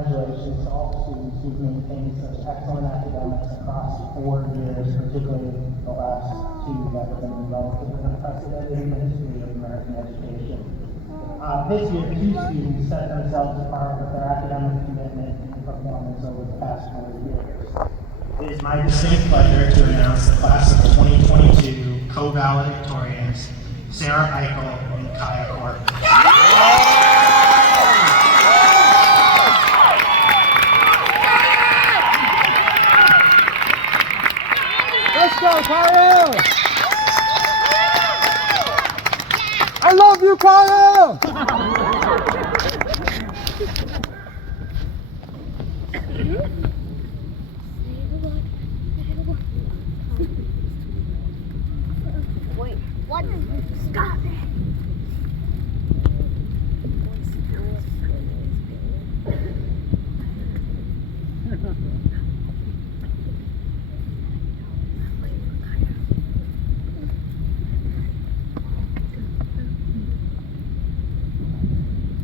congratulations to all students who've maintained such excellent academics across 4 years, particularly the last 2 that have been relatively unprecedented in the history of American education. This year, 2 students set themselves apart with their academic commitment and performance over the past 4 years. It is my distinct pleasure to announce the class of 2022 co-valedictorians, Sarah Eichel and Kayah Corbin. Let's go, Kayah! I love you, Kayah! Wait, what? Stop it!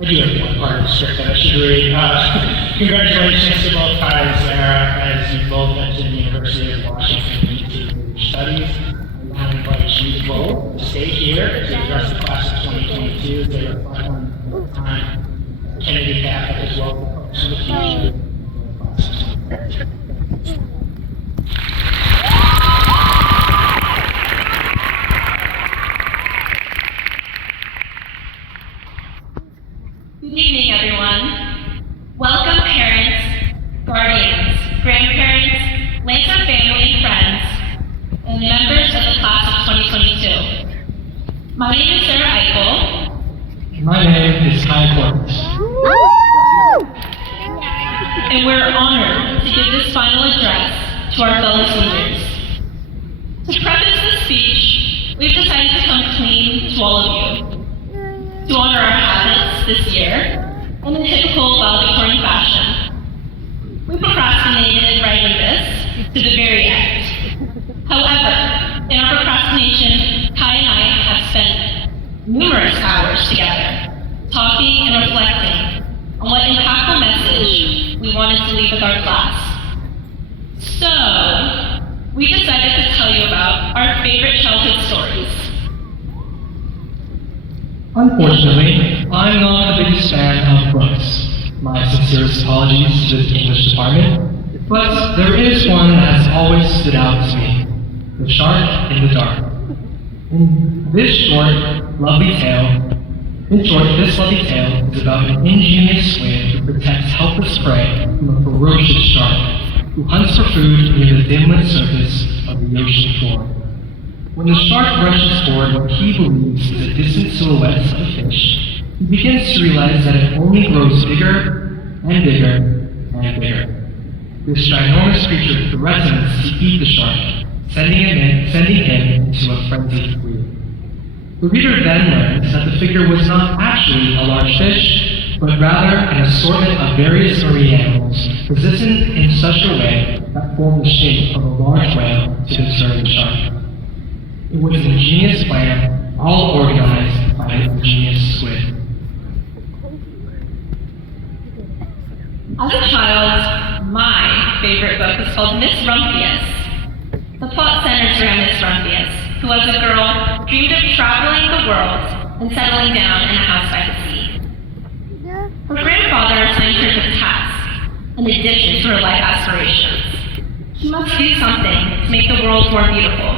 I do have one part of the script that I should read. Congratulations to both Kayah and Sarah, as you both entered the University of Washington English Studies. And I invite you both to stay here to address the class of 2022 as they reflect on the time Kennedy Catholic as well as the future. Good evening, everyone. Welcome, parents, guardians, grandparents, Lancer family and friends, and members of the class of 2022. My name is Sarah Eichel. My name is Kayah Corbin. And we're honored to give this final address to our fellow seniors. To preface this speech, we've decided to come clean to all of you. To honor our habits this year, in a typical valedictorian fashion. We procrastinated writing this to the very end. However, in our procrastination, Kayah and I have spent numerous hours together, talking and reflecting on what impactful message we wanted to leave with our class. So, we decided to tell you about our favorite childhood stories. Unfortunately, I'm not the biggest fan of books. My sincerest apologies to the English department, but there is one that has always stood out to me, The Shark in the Dark. This lovely tale is about an ingenious squid who protects helpless prey from a ferocious shark who hunts for food near the dim-lit surface of the ocean floor. When the shark rushes toward what he believes is a distant silhouette of a fish, he begins to realize that it only grows bigger and bigger and bigger. This ginormous creature threatens to eat the shark, sending him into a frenzied flee. The reader then learns that the figure was not actually a large fish, but rather an assortment of various marine animals positioned in such a way that formed the shape of a large whale to deter the shark. It was an ingenious plan, all organized by an ingenious squid. As a child, my favorite book was called Miss Rumphius. The plot centers around Miss Rumphius, who as a girl dreamed of traveling the world and settling down in a house by the sea. Her grandfather assigned her to the task, in addition to her life aspirations. She must do something to make the world more beautiful.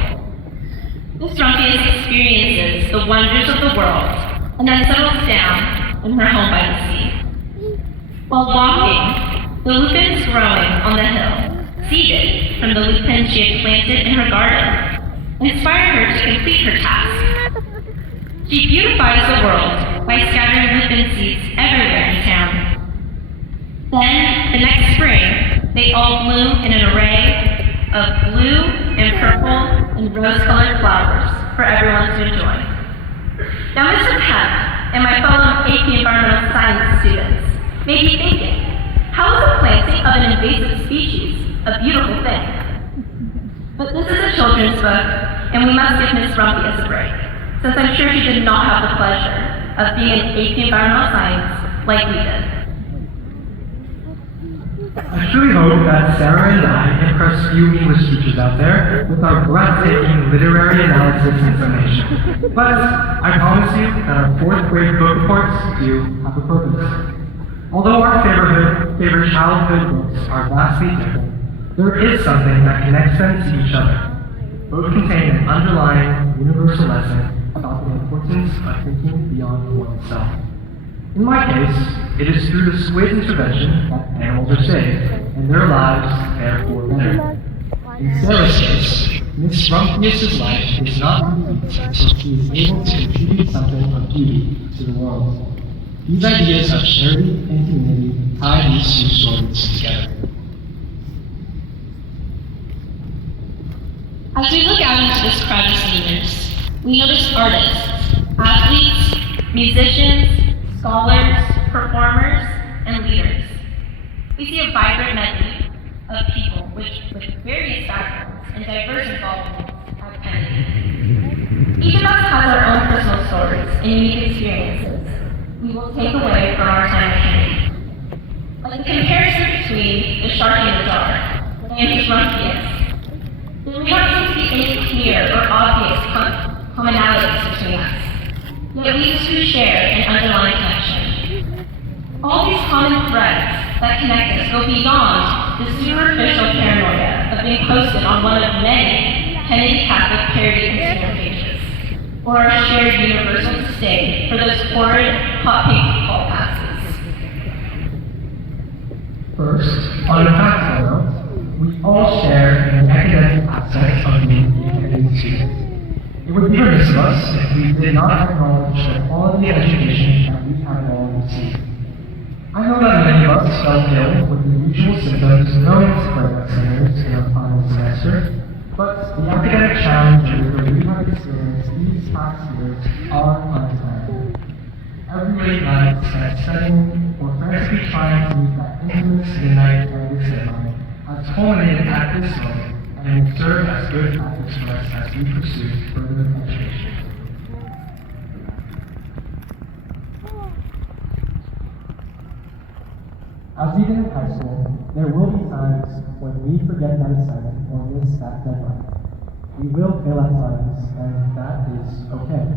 Miss Rumphius experiences the wonders of the world and then settles down in her home by the sea. While walking, the lupins growing on the hill, seeded from the lupins she had planted in her garden, inspired her to complete her task. She beautifies the world by scattering lupin seeds everywhere in town. Then, the next spring, they all bloom in an array of blue and purple and rose-colored flowers for everyone to enjoy. Now, Mr. Peck and my fellow AP Environmental Science students may be thinking, how is the planting of an invasive species a beautiful thing? But this is a children's book, and we must give Miss Rumphius a break, since I'm sure she did not have the pleasure of being in AP Environmental Science like we did. I truly hope that Sarah and I impress you English teachers out there with our breathtaking literary analysis and summation. But I promise you that our fourth grade book reports do have a purpose. Although our favorite childhood books are vastly different, there is something that connects them to each other. Both contain an underlying universal lesson about the importance of thinking beyond oneself. In my case, it is through the squid intervention that animals are saved, and their lives therefore better. In Sarah's case, Miss Rumphius's life is not complete until she is able to contribute something of beauty to the world. These ideas of charity and community tie these two stories together. As we look out into this crowd of seniors, we notice artists, athletes, musicians, scholars, performers, and leaders. We see a vibrant medley of people with various backgrounds and diverse involvements at Kennedy. Each of us has our own personal stories and unique experiences we will take away from our time at Kennedy. Like the comparison between the shark and the dog, and his Rumphius, there may not seem to be any clear or obvious commonalities between us, yet we two share an underlying connection. All these common threads that connect us go beyond the superficial paranoia of being posted on one of many Kennedy Catholic parody Instagram pages, or our shared universal disdain for those horrid hot pink hall passes. First, on a practical note, we all share in the academic aspects of being a Kennedy student. It would be remiss of us if we did not acknowledge the quality of education that we have all received. I know that many of us felt ill with the usual symptoms known as clerk singers in our final semester, but the academic challenges that we have experienced these past years are undeniable. Every late night spent studying or frantically trying to meet that infamous midnight graduation ceremony has culminated at this moment and will serve as good practice for us as we pursue further education. As we get in high school, there will be times when we forget that assignment or miss that deadline. We will fail at times, and that is okay.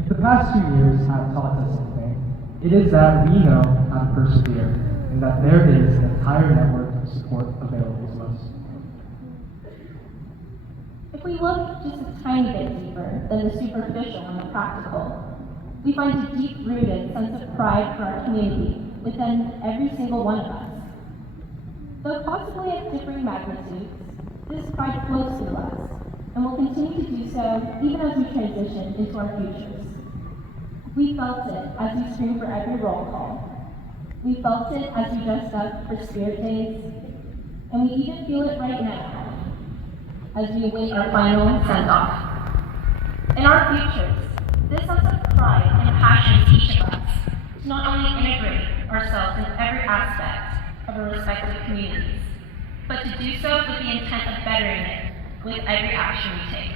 If the past 2 years have taught us something, it is that we know how to persevere, and that there is an entire network of support available to us. If we look just a tiny bit deeper than the superficial and the practical, we find a deep-rooted sense of pride for our community within every single one of us. Though possibly at differing magnitudes, this pride flows through us, and will continue to do so even as we transition into our futures. We felt it as we screamed for every roll call. We felt it as we dressed up for spirit days, and we even feel it right now as we await our final send-off. In our futures, this sense of pride impassions each of us to not only integrate ourselves in every aspect of our respective communities, but to do so with the intent of bettering it with every action we take.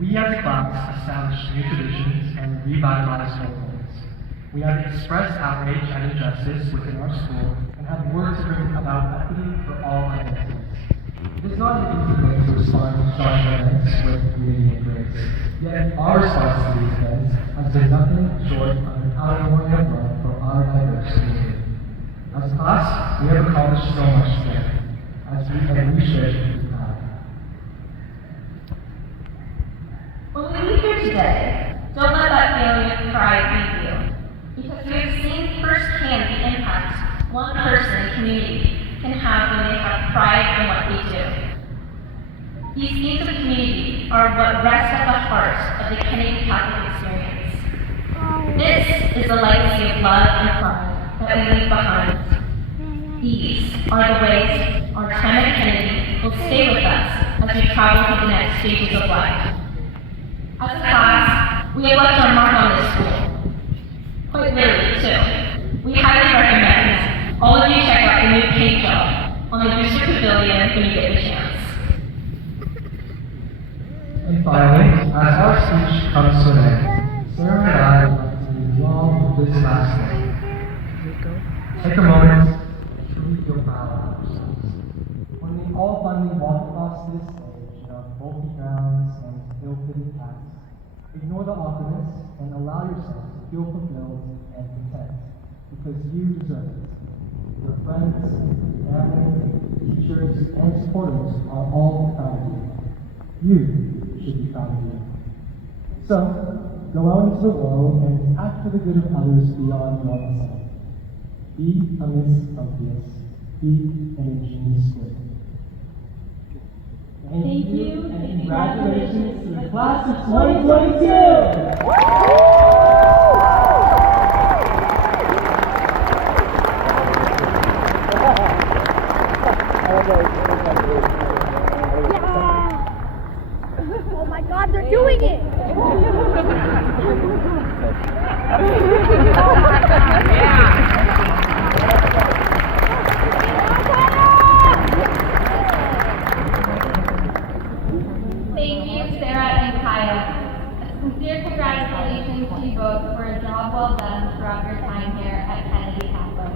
We as a class established new traditions and revitalized old ones. We have expressed outrage at injustice within our school and have worked to bring about equity for all identities. It is not an easy thing to respond to strong events with unity and grace, yet our response to these events has been nothing short of an outpouring of love for our diverse community. As a class, we have accomplished so much together, and we should be proud. When we leave here today, don't let that feeling of pride leave you, because we have seen firsthand the impact one person and community can have when they have pride in what they do. These themes of community are what rest at the heart of the Kennedy Catholic experience. This is the legacy of love and pride that we leave behind. These are the ways our time at Kennedy will stay with us as we travel through the next stages of life. As a class, we have left our mark on this school. Quite literally, too. We highly recommend all of you check out the new paint job on the Booster Pavilion when you get the chance. And finally, as our speech comes to an end, Sarah and I would like to leave you all with this last thing. to this stage of bulky grounds and ill-fitted tasks, ignore the awkwardness and allow yourself to feel fulfilled and content, because you deserve it. Your friends, family, teachers, and supporters are all proud of you. You should be proud of you. So, go out into the world and act for the good of others beyond yourself. Be a Miss Rumphius. Be an ingenious squid. Thank you, and congratulations to the class of 2022! Oh my God, they're doing it! Thank you, Sarah and Kayah. A sincere congratulations to you both for a job well done throughout your time here at Kennedy Catholic.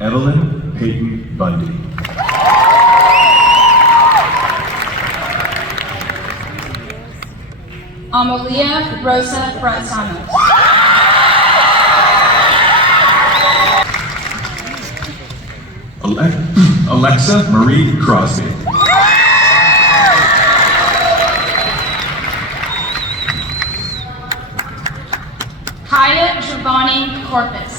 Evelyn Peyton Bundy. Amalia Rosa Brentano. Alexa Marie Crosby. Kayah Giovanni Corpus.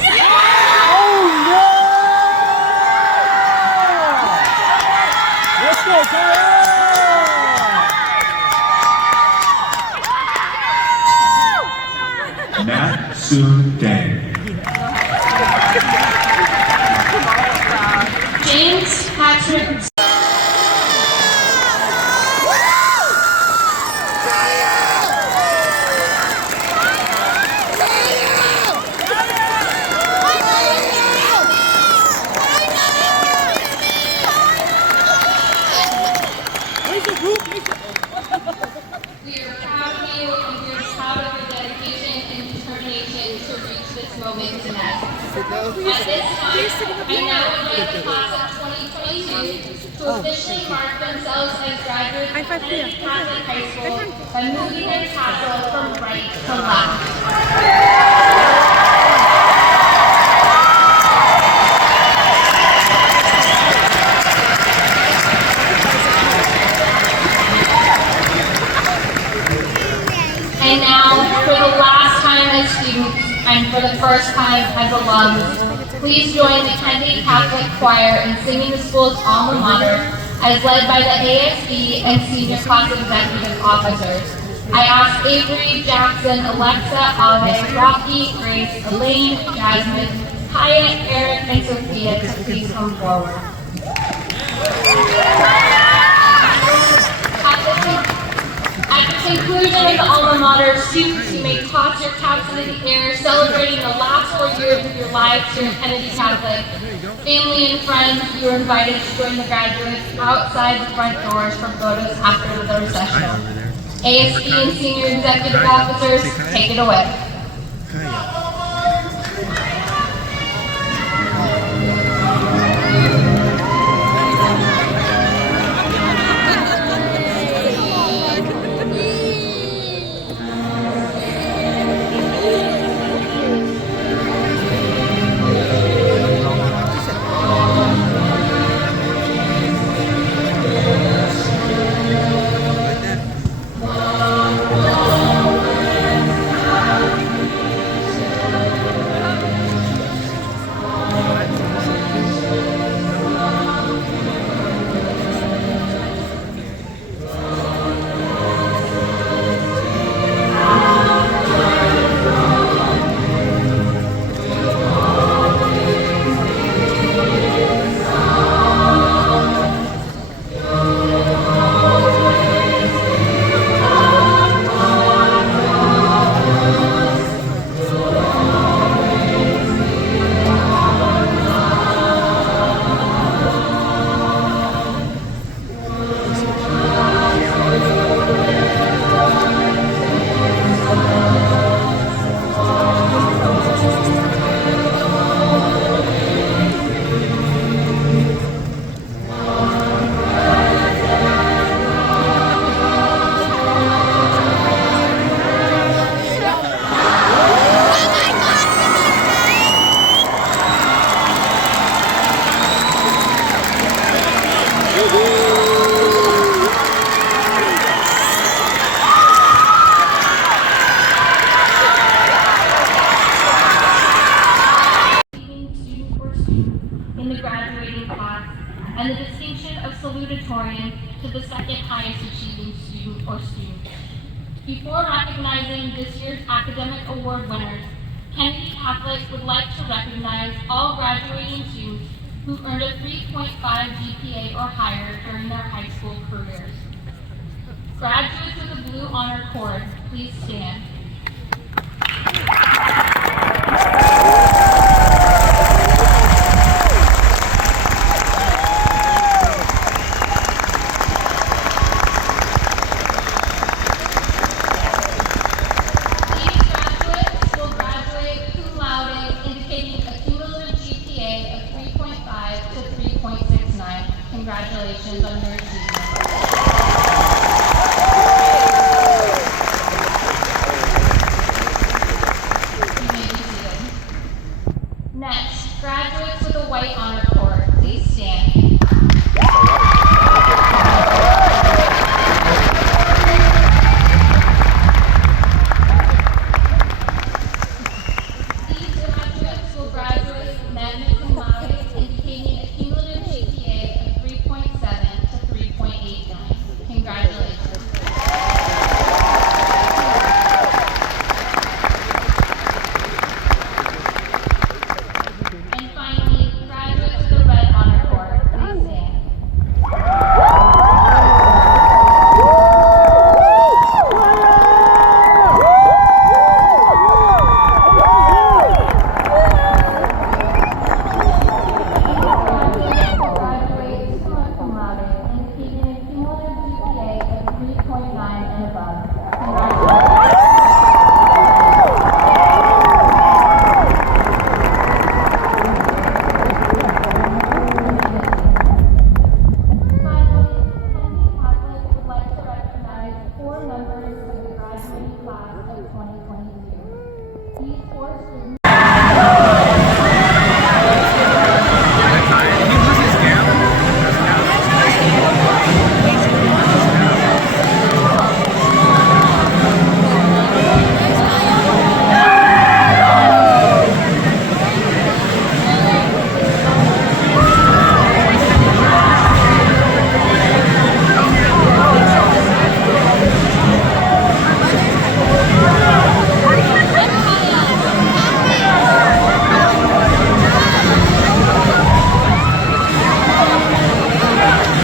Let's go, Kayah! Nat Soon Dang. James Patrick. We are proud of you, and we are proud of your dedication and determination to reach this moment tonight. At this time, I now invite the class of 2022 to officially mark themselves as graduates of Kennedy Catholic High School by moving their tassel from right to left. And now, for the last time as students, and for the first time as alums, please join the Kennedy Catholic Choir in singing the school's alma mater, as led by the ASB and senior class executive officers. I ask Avery, Jackson, Alexa, Laude, Rocky, Grace, Elaine, Jasmine, Kayah, Eric, and Sophia to please come forward. At the conclusion of the alma mater, students, you may toss your caps into the air, celebrating the last 4 years of your lives here at Kennedy Catholic. Family and friends, you are invited to join the graduates outside the front doors for photos after the recessional. ASB and senior executive officers, take it away. In the graduating class, and the distinction of Valedictorian to the second highest achieving student or students. Before recognizing this year's academic award winners, Kennedy Catholic would like to recognize all graduating students who earned a 3.5 GPA or higher during their high school careers. Graduates of the Blue Honor Cord, please stand. Congratulations on your achievement. class.